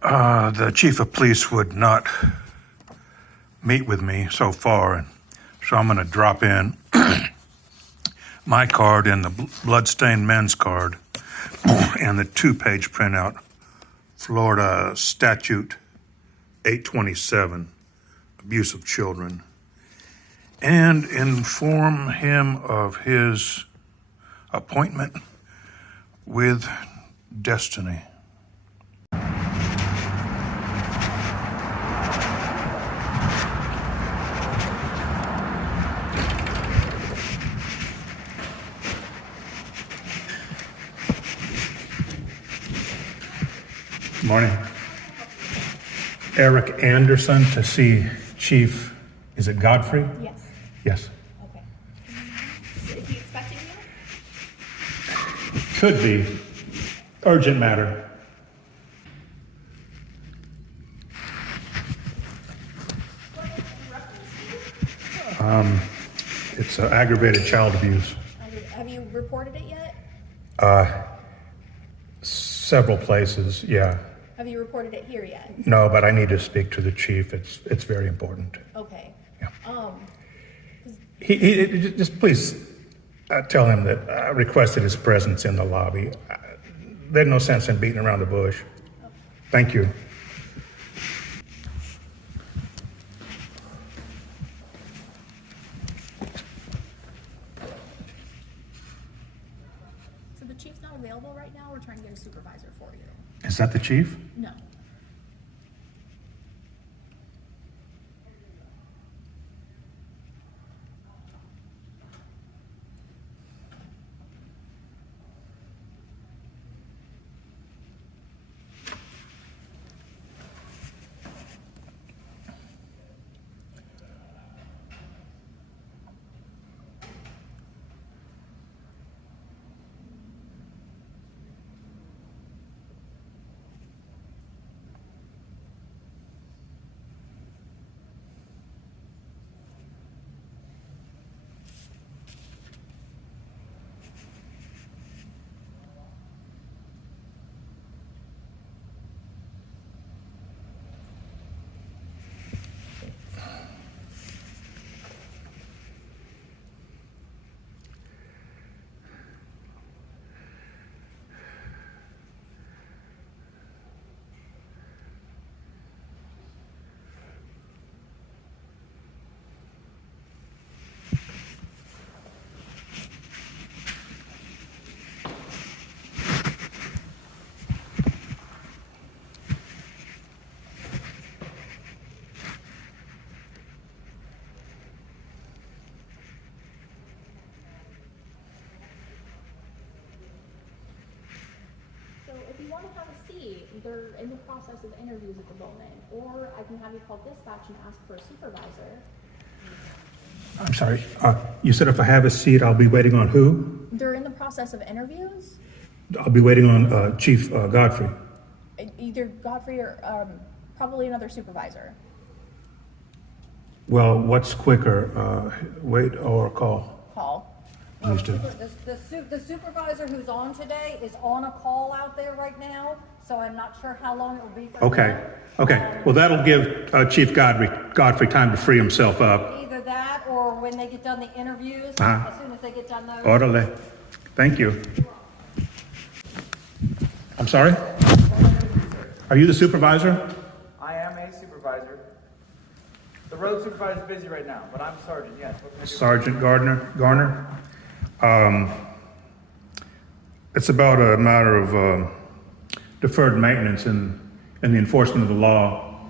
The chief of police would not meet with me so far, and so I'm going to drop in my card and the bloodstained men's card and the 2-page printout, Florida Statute 827, abuse of children, and inform him of his appointment with destiny. Morning. Eric Anderson to see Chief, is it Godfrey? Yes. Yes. Okay. Is he expecting you? Could be. Urgent matter. What is the reference to? It's aggravated child abuse. Have you reported it yet? Several places, yeah. Have you reported it here yet? No, but I need to speak to the chief. It's very important. Okay. Yeah. 'Cause He just please tell him that I requested his presence in the lobby. There's no sense in beating around the bush. Thank you. So the chief's not available right now. We're trying to get a supervisor for you. Is that the chief? No. So if you want to have a seat, they're in the process of interviews at the moment, or I can have you call dispatch and ask for a supervisor. I'm sorry. You said if I have a seat, I'll be waiting on who? They're in the process of interviews. I'll be waiting on Chief Godfrey. Either Godfrey or probably another supervisor. Well, what's quicker, wait or call? Call. Please do. The supervisor who's on today is on a call out there right now, so I'm not sure how long it will be for Okay. him. Okay. Well, that'll give Chief Godfrey time to free himself up. Either that or when they get done the interviews, Uh-huh. as soon as they get done those. Orderly. Thank you. I'm sorry? Are you the supervisor? I am a supervisor. The road supervisor is busy right now, but I'm sergeant, yes. What can I do? Sergeant Garner. It's about a matter of deferred maintenance in the enforcement of the law.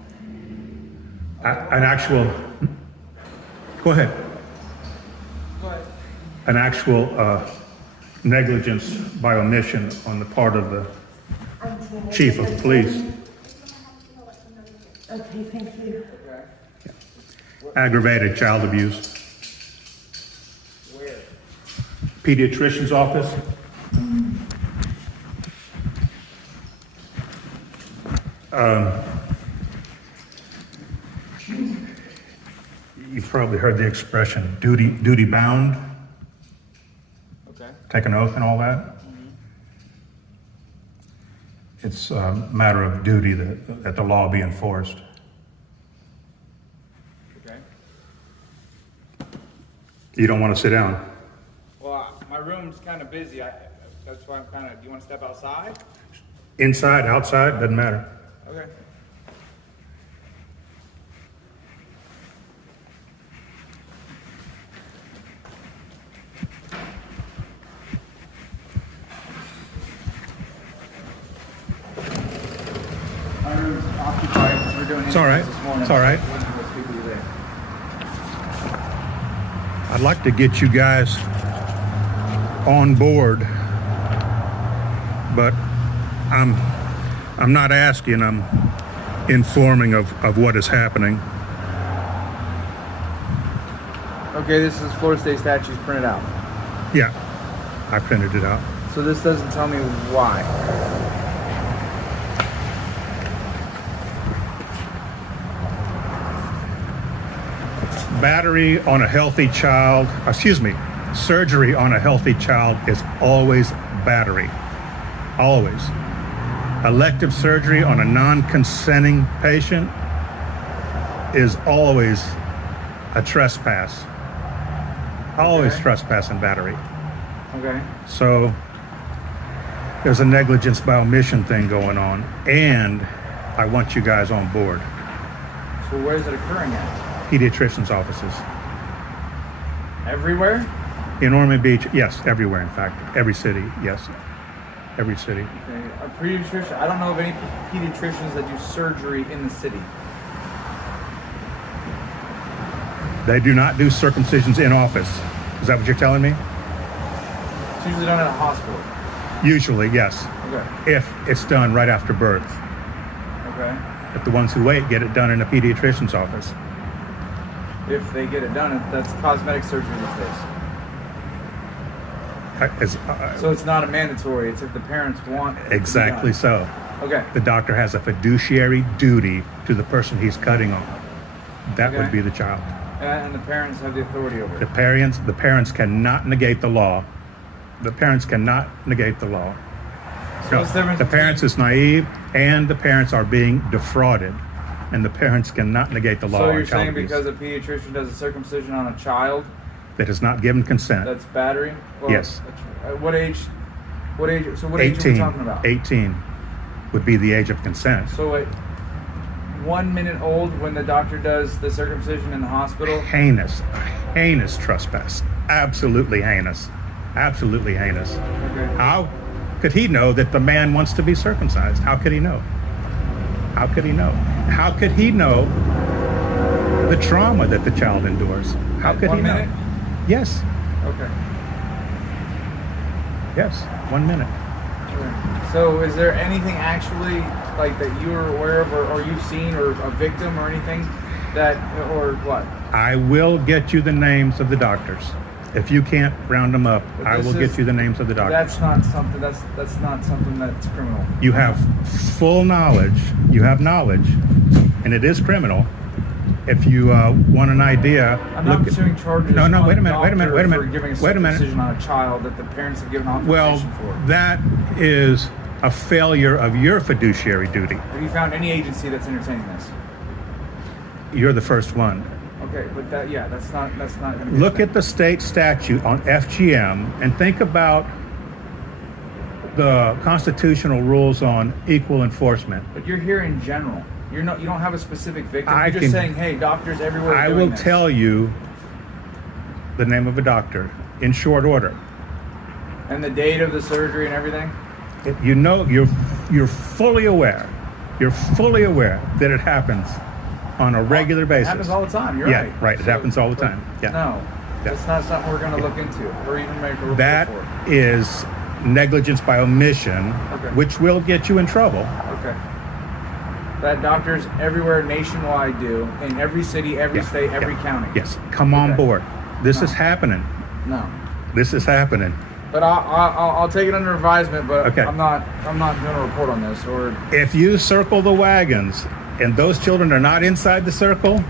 An actual, go ahead. Go ahead. An actual negligence by omission on the part of the chief of police. Okay, thank you. Okay. Aggravated child abuse. Where? Pediatrician's office. You've probably heard the expression duty bound, Okay. take an oath and all that. it's a matter of duty that the law be enforced. Okay. You don't want to sit down? Well, my room's kind of busy. That's why I'm kind of. Do you want to step outside? Inside, outside, doesn't matter. Okay. My room's occupied. We're doing It's all right. this morning. It's all right. One of those people there. I'd like to get you guys on board, but I'm not asking, I'm informing of what is happening. Okay, this is Florida State statutes printed out. Yeah, I printed it out. So this doesn't tell me why. Battery on a healthy child, surgery on a healthy child is always battery. Always. Elective surgery on a non-consenting patient is always a trespass. Always Okay. trespass and battery. Okay. So there's a negligence by omission thing going on, and I want you guys on board. So where is it occurring at? Pediatricians' offices. Everywhere? In Ormond Beach, yes, everywhere, in fact. Every city, yes. Every city. Okay. A pediatrician. I don't know of any pediatricians that do surgery in the city. They do not do circumcisions in office. Is that what you're telling me? It's usually done at a hospital. Usually, yes. Okay. If it's done right after birth. Okay. But the ones who wait get it done in a pediatrician's office. If they get it done, that's cosmetic surgery these days. So it's not a mandatory. It's if the parents want it to be Exactly done. so. Okay. The doctor has a fiduciary duty to the person he's cutting on. That would Okay. be the child. And the parents have the authority over The it. parents cannot negate the law. The parents cannot negate the law. So No, what's the difference the parents is naive, and the parents are being defrauded, and the parents cannot negate the law. So on you're child saying abuse. because a pediatrician does a circumcision on a child, that has not given consent. that's battery? Well, Yes. At what age? What age? So what age are we 18. talking about? 18 would be the age of consent. So at 1 minute old, when the doctor does the circumcision in the hospital, Heinous trespass. Absolutely heinous. Absolutely heinous. okay. How could he know that the man wants to be circumcised? How could he know? How could he know? How could he know the trauma that the child endures? How At could 1 he know? minute? Yes. Okay. Yes. 1 minute. Okay. So is there anything actually like that you are aware of, or you've seen, or a victim or anything that, or what? I will get you the names of the doctors. If you can't round them up, But I this will is- get you the names of the doctors. That's not something. That's not something that's criminal. You have full knowledge. You have knowledge, and it is criminal. If you want an idea, I'm not pursuing charges. No, on wait a a minute, wait a minute, wait a doctor minute, For giving a wait a minute. circumcision on a child that the parents have given Well, authorization for. that is a failure of your fiduciary duty. Have you found any agency that's entertaining this? You're the first one. Okay, but that's not going to be. Look at the state statute on FGM and think about the constitutional rules on equal enforcement. But you're here in general. You don't have a specific victim. I You're just can- saying, hey, doctors everywhere. Are I doing will this. tell you the name of a doctor in short order. And the date of the surgery and everything. You know, you're fully aware. You're fully aware that it happens on a regular It basis. happens all the time. You're Yeah, right. right. It happens all the but time. Yeah. No, Yeah. it's not something we're going to look into or even make a report That for. is negligence by omission, Okay. which will get you in trouble. Okay. That doctors everywhere nationwide do, in every city, every Yeah, state, every yeah. county. Yes, come on Okay. board. This No. is happening. No. This is happening. But I'll take it under advisement. But Okay. I'm not doing a report on this. Or If you circle the wagons and those children are not inside the circle,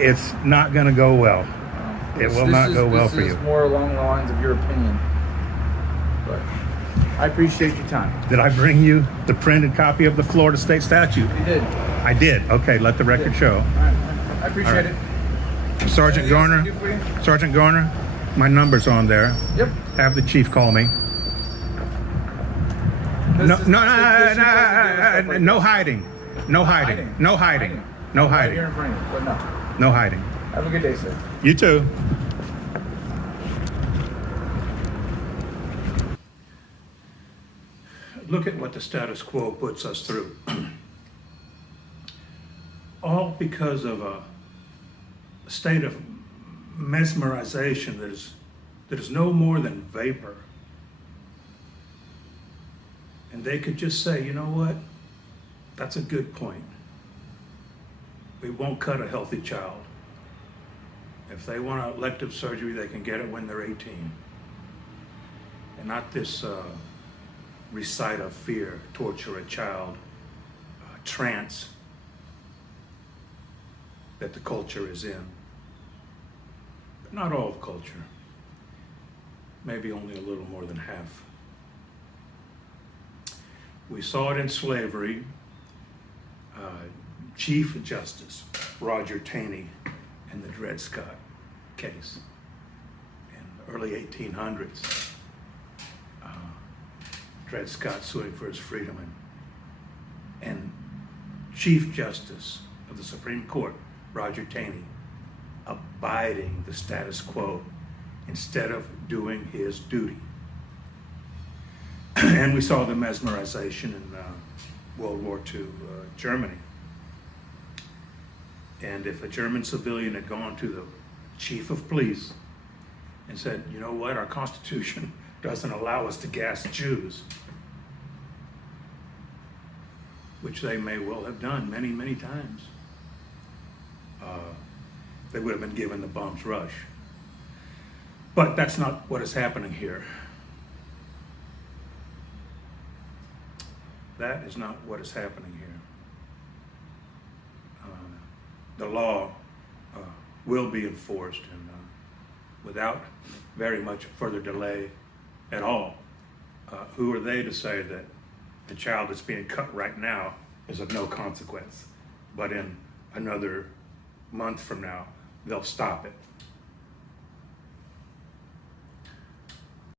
it's not going to go well. It will not go well for This you. is more along the lines of your opinion. But I appreciate your time. Did I bring you the printed copy of the Florida state statute? You did. I did. Okay, let the record show. All right. I appreciate All right. it. Sergeant Anything else I Garner, can do for you? Sergeant Garner, my number's on there. Yep. Have the chief call me. This No, is- no, this no, shit doesn't give us stuff like no this. hiding. No hiding. No hiding. No Right hiding. here in front of you, but no. No hiding. Have a good day, sir. You too. Look at what the status quo puts us through. All because of a state of mesmerization that is no more than vapor. And they could just say, you know what? That's a good point. We won't cut a healthy child. If they want elective surgery, they can get it when they're 18. And not this recite of fear, torture a child, trance that the culture is in. But not all of culture. Maybe only a little more than half. We saw it in slavery. Chief Justice Roger Taney in the Dred Scott case in the early 1800s. Dred Scott suing for his freedom, and Chief Justice of the Supreme Court, Roger Taney, abiding the status quo instead of doing his duty. And we saw the mesmerization in World War II Germany. And if a German civilian had gone to the chief of police and said, you know what, our Constitution doesn't allow us to gas Jews, which they may well have done many, many times, they would have been given the bomb's rush. But that's not what is happening here. That is not what is happening here. The law will be enforced, and without very much further delay at all. Who are they to say that the child that's being cut right now is of no consequence, but in another month from now, they'll stop it?